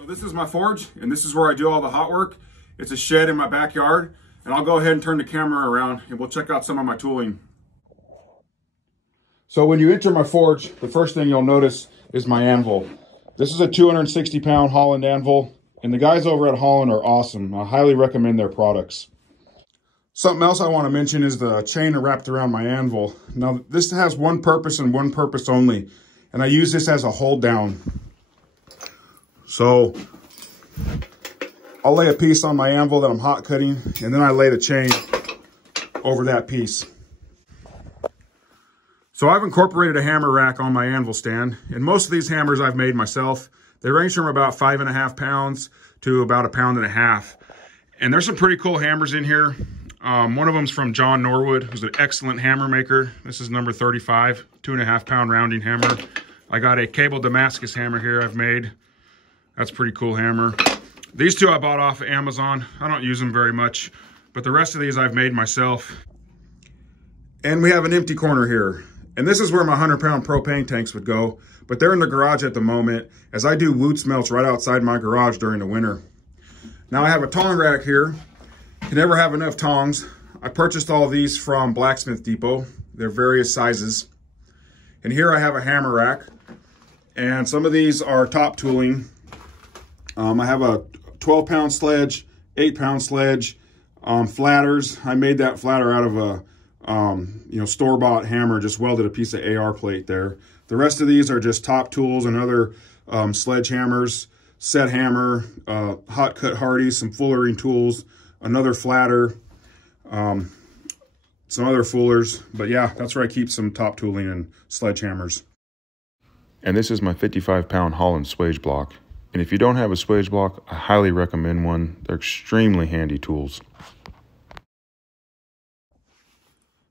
So this is my forge, and this is where I do all the hot work. It's a shed in my backyard, and I'll go ahead and turn the camera around and we'll check out some of my tooling. So when you enter my forge, the first thing you'll notice is my anvil. This is a 260-pound Holland anvil, and the guys over at Holland are awesome. I highly recommend their products. Something else I want to mention is the chain wrapped around my anvil. Now, this has one purpose and one purpose only, and I use this as a hold down. So I'll lay a piece on my anvil that I'm hot cutting, and then I lay the chain over that piece. So I've incorporated a hammer rack on my anvil stand, and most of these hammers I've made myself. They range from about 5.5 pounds to about 1.5 pounds. And there's some pretty cool hammers in here. One of them's from John Norwood, who's an excellent hammer maker. This is number 35, 2.5 pound rounding hammer. I got a cable Damascus hammer here I've made. That's a pretty cool hammer. These two I bought off of Amazon. I don't use them very much, but the rest of these I've made myself. And we have an empty corner here. And this is where my 100-pound propane tanks would go, but they're in the garage at the moment as I do wood smelts right outside my garage during the winter. Now I have a tong rack here. Can never have enough tongs. I purchased all of these from Blacksmith Depot. They're various sizes. And here I have a hammer rack, and some of these are top tooling. I have a 12-pound sledge, 8-pound sledge, flatters. I made that flatter out of a store-bought hammer, just welded a piece of AR plate there. The rest of these are just top tools and other sledgehammers, set hammer, hot cut Hardys, some fullering tools, another flatter, some other fullers. But yeah, that's where I keep some top tooling and sledgehammers. And this is my 55-pound Holland swage block. And if you don't have a swage block, I highly recommend one. They're extremely handy tools.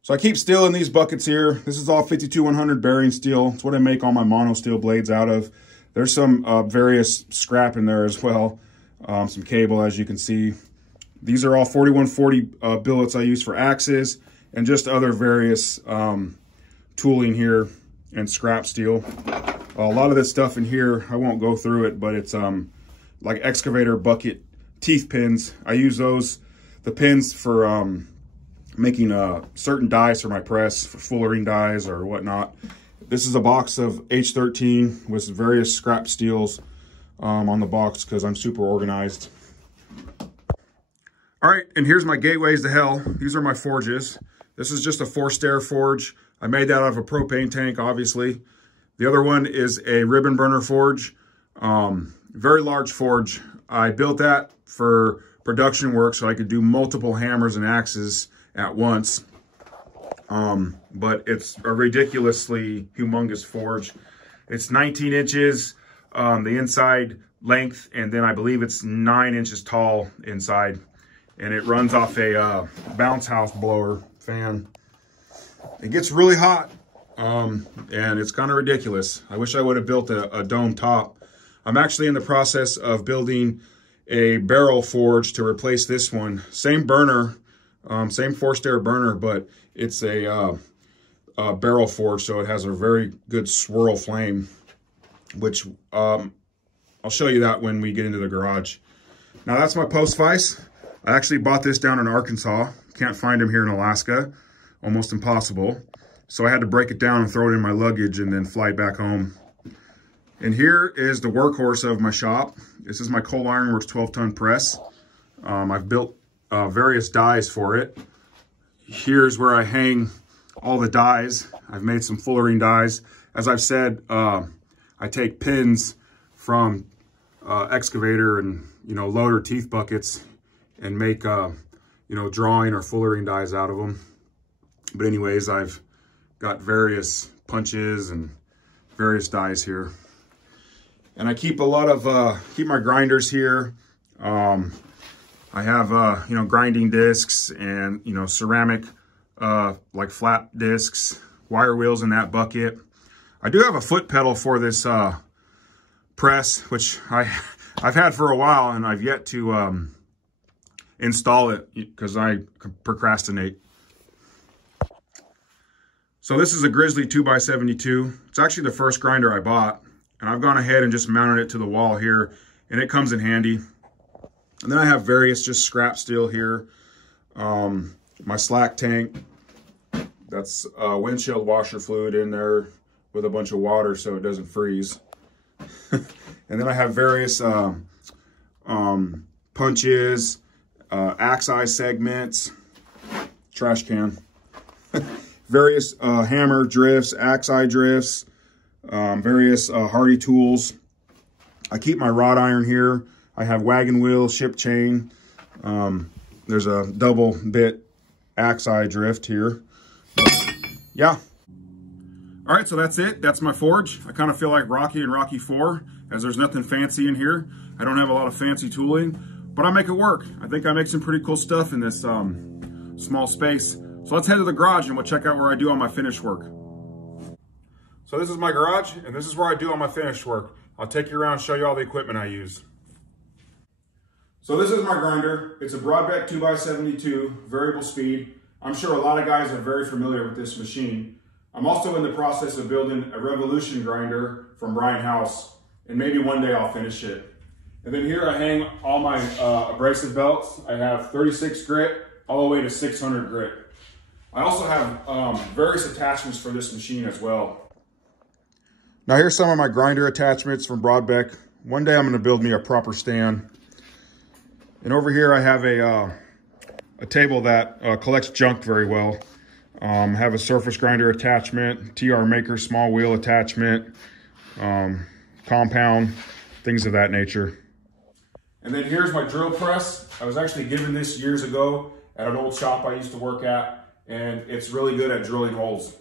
So I keep steel in these buckets here. This is all 52-100 bearing steel. It's what I make all my mono steel blades out of. There's some various scrap in there as well. Some cable, as you can see. These are all 4140 billets I use for axes and just other various tooling here and scrap steel. A lot of this stuff in here, I won't go through it, but it's like excavator bucket teeth pins. I use those, the pins for making certain dies for my press, for fullering dies or whatnot. This is a box of H13 with various scrap steels on the box because I'm super organized. All right, and here's my gateways to hell. These are my forges. This is just a 4-stair forge. I made that out of a propane tank, obviously. The other one is a ribbon burner forge. Very large forge. I built that for production work so I could do multiple hammers and axes at once. But it's a ridiculously humongous forge. It's 19 inches, the inside length, and then I believe it's 9 inches tall inside. And it runs off a bounce house blower fan. It gets really hot, and it's kind of ridiculous. I wish I would have built a dome top. I'm actually in the process of building a barrel forge to replace this one. Same burner, same 4-stair burner, but it's a barrel forge, so it has a very good swirl flame, which I'll show you that when we get into the garage. Now that's my post vise. I actually bought this down in Arkansas. Can't find them here in Alaska. Almost impossible. So I had to break it down and throw it in my luggage and then fly back home. And here is the workhorse of my shop. This is my Coal Iron Works 12-ton press. I've built various dies for it. Here's where I hang all the dies. I've made some fullering dies. As I've said, I take pins from excavator and loader teeth buckets and make drawing or fullering dies out of them. But anyways, I've got various punches and various dies here. And I keep a lot of, keep my grinders here. I have, grinding discs and, ceramic, like flat discs, wire wheels in that bucket. I do have a foot pedal for this press, which I've had for a while, and I've yet to install it because I procrastinate. So this is a Grizzly 2x72. It's actually the first grinder I bought, and I've gone ahead and just mounted it to the wall here and it comes in handy. And then I have various just scrap steel here. My slack tank, that's windshield washer fluid in there with a bunch of water so it doesn't freeze. And then I have various punches, axe eye segments, trash can, various hammer drifts, axe eye drifts, various Hardy tools. I keep my wrought iron here. I have wagon wheel, ship chain. There's a double bit axe eye drift here. Yeah. All right, so that's it. That's my forge. I kind of feel like Rocky and Rocky 4, as there's nothing fancy in here. I don't have a lot of fancy tooling, but I make it work. I think I make some pretty cool stuff in this small space. So let's head to the garage and we'll check out where I do all my finished work. So this is my garage, and this is where I do all my finished work. I'll take you around and show you all the equipment I use. So this is my grinder. It's a Broadbeck 2x72 variable speed. I'm sure a lot of guys are very familiar with this machine. I'm also in the process of building a Revolution grinder from Brian House, and maybe one day I'll finish it. And then here I hang all my abrasive belts. I have 36 grit all the way to 600 grit. I also have various attachments for this machine as well. Now here's some of my grinder attachments from Broadbeck. One day I'm going to build me a proper stand. And over here I have a table that collects junk very well. Have a surface grinder attachment, TR Maker small wheel attachment, compound, things of that nature. And then here's my drill press. I was actually given this years ago at an old shop I used to work at, and it's really good at drilling holes.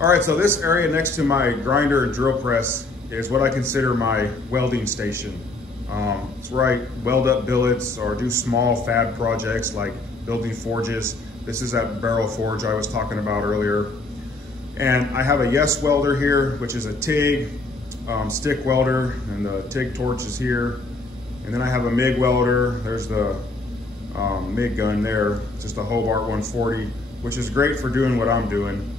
All right, so this area next to my grinder and drill press is what I consider my welding station. It's where I weld up billets or do small fab projects like building forges. This is that barrel forge I was talking about earlier. And I have a Yes welder here, which is a TIG stick welder, and the TIG torch is here. And then I have a MIG welder. There's the MIG gun there, just a Hobart 140, which is great for doing what I'm doing.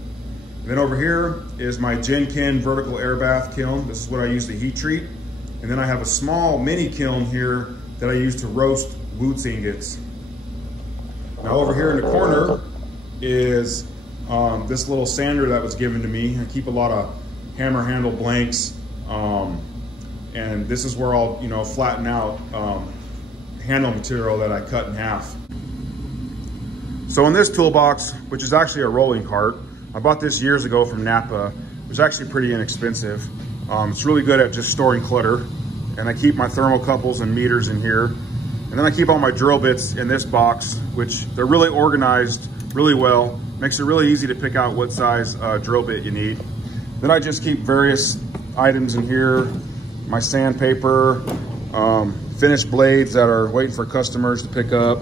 And then over here is my Genkin vertical air bath kiln. This is what I use to heat treat. And then I have a small mini kiln here that I use to roast Woots ingots. Now over here in the corner is this little sander that was given to me. I keep a lot of hammer handle blanks, and this is where I'll flatten out handle material that I cut in half. So in this toolbox, which is actually a rolling cart, I bought this years ago from Napa. It was actually pretty inexpensive. It's really good at just storing clutter. And I keep my thermocouples and meters in here. And then I keep all my drill bits in this box, which they're really organized really well. Makes it really easy to pick out what size drill bit you need. Then I just keep various items in here. My sandpaper, finished blades that are waiting for customers to pick up.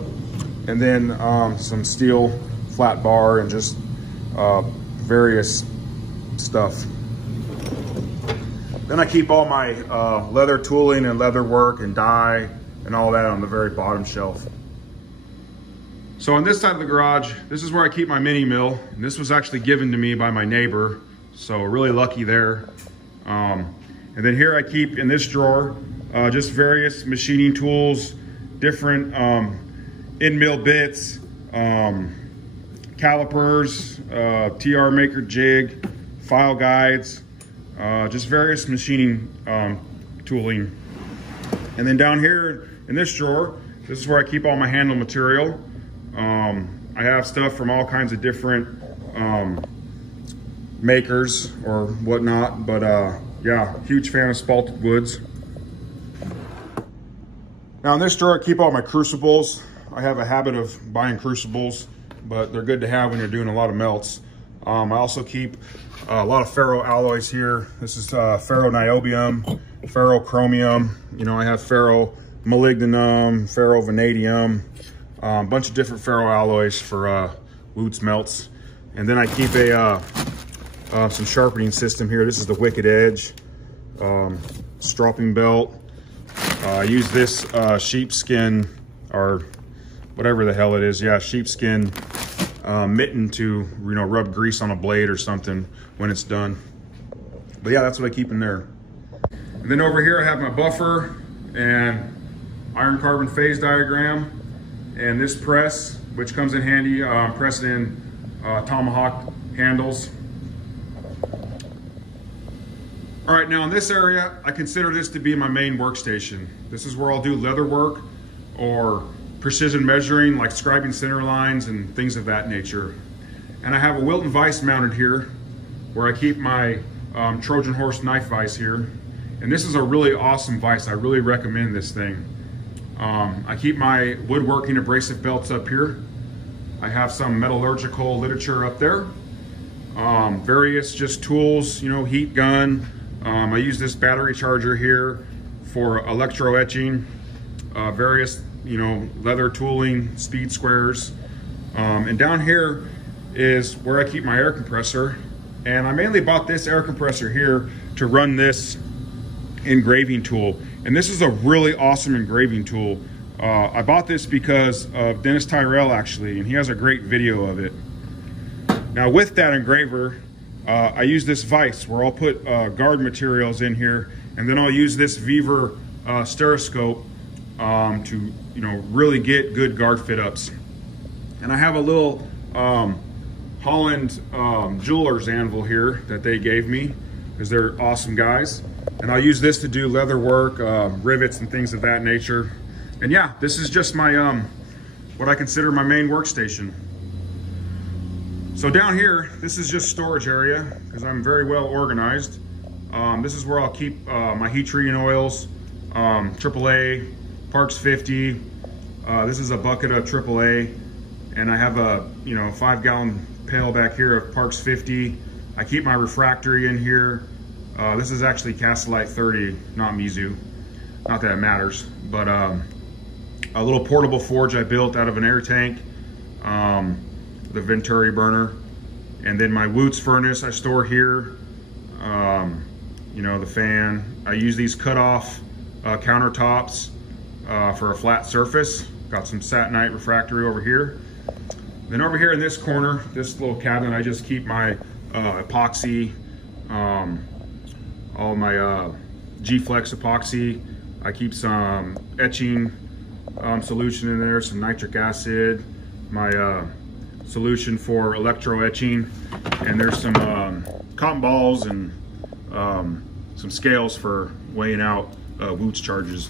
And then some steel flat bar and just various stuff. Then I keep all my leather tooling and leather work and dye and all that on the very bottom shelf. So on this side of the garage, this is where I keep my mini mill. And this was actually given to me by my neighbor, so really lucky there. And then here I keep in this drawer just various machining tools, different in-mill bits, calipers, TR Maker jig, file guides, just various machining tooling. And then down here in this drawer, this is where I keep all my handle material. I have stuff from all kinds of different makers or whatnot, but yeah, huge fan of spalted woods. Now in this drawer, I keep all my crucibles. I have a habit of buying crucibles, but they're good to have when you're doing a lot of melts. I also keep a lot of ferro alloys here. This is ferro niobium, ferro chromium. I have ferro molybdenum, ferro vanadium, a bunch of different ferro alloys for Woots melts. And then I keep some sharpening system here. This is the Wicked Edge stropping belt. I use this sheepskin, or whatever the hell it is. Yeah, sheepskin mitten to rub grease on a blade or something when it's done. But yeah, that's what I keep in there. And then over here I have my buffer and iron carbon phase diagram, and this press, which comes in handy, pressing in tomahawk handles. All right, now in this area, I consider this to be my main workstation. This is where I'll do leather work or precision measuring, like scribing center lines and things of that nature. And I have a Wilton vise mounted here where I keep my Trojan horse knife vise here. And this is a really awesome vise. I really recommend this thing. I keep my woodworking abrasive belts up here. I have some metallurgical literature up there. Various just tools, you know, heat gun. I use this battery charger here for electro etching. Various, you know, leather tooling, speed squares. And down here is where I keep my air compressor. And I mainly bought this air compressor here to run this engraving tool. And this is a really awesome engraving tool. I bought this because of Dennis Tyrell, actually, and he has a great video of it. Now with that engraver, I use this vise where I'll put guard materials in here, and then I'll use this Weaver stereoscope to, you know, really get good guard fit ups. And I have a little Holland jeweler's anvil here that they gave me, because they're awesome guys. And I'll use this to do leather work, rivets and things of that nature. And yeah, this is just my, what I consider my main workstation. So down here, this is just storage area, because I'm very well organized. This is where I'll keep my heat treating oils, AAA, Parks 50. This is a bucket of AAA, and I have a 5-gallon pail back here of Parks 50. I keep my refractory in here. This is actually Castlite 30, not Mizu. Not that it matters, but a little portable forge I built out of an air tank, the Venturi burner, and then my Woots furnace I store here. The fan. I use these cut-off countertops for a flat surface. Got some Satinite refractory over here. Then over here in this corner, this little cabinet, I just keep my epoxy, all my G-Flex epoxy. I keep some etching solution in there, some nitric acid, my solution for electro etching, and there's some cotton balls and some scales for weighing out Woots charges.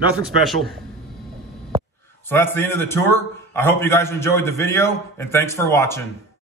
Nothing special. So that's the end of the tour. I hope you guys enjoyed the video, and thanks for watching.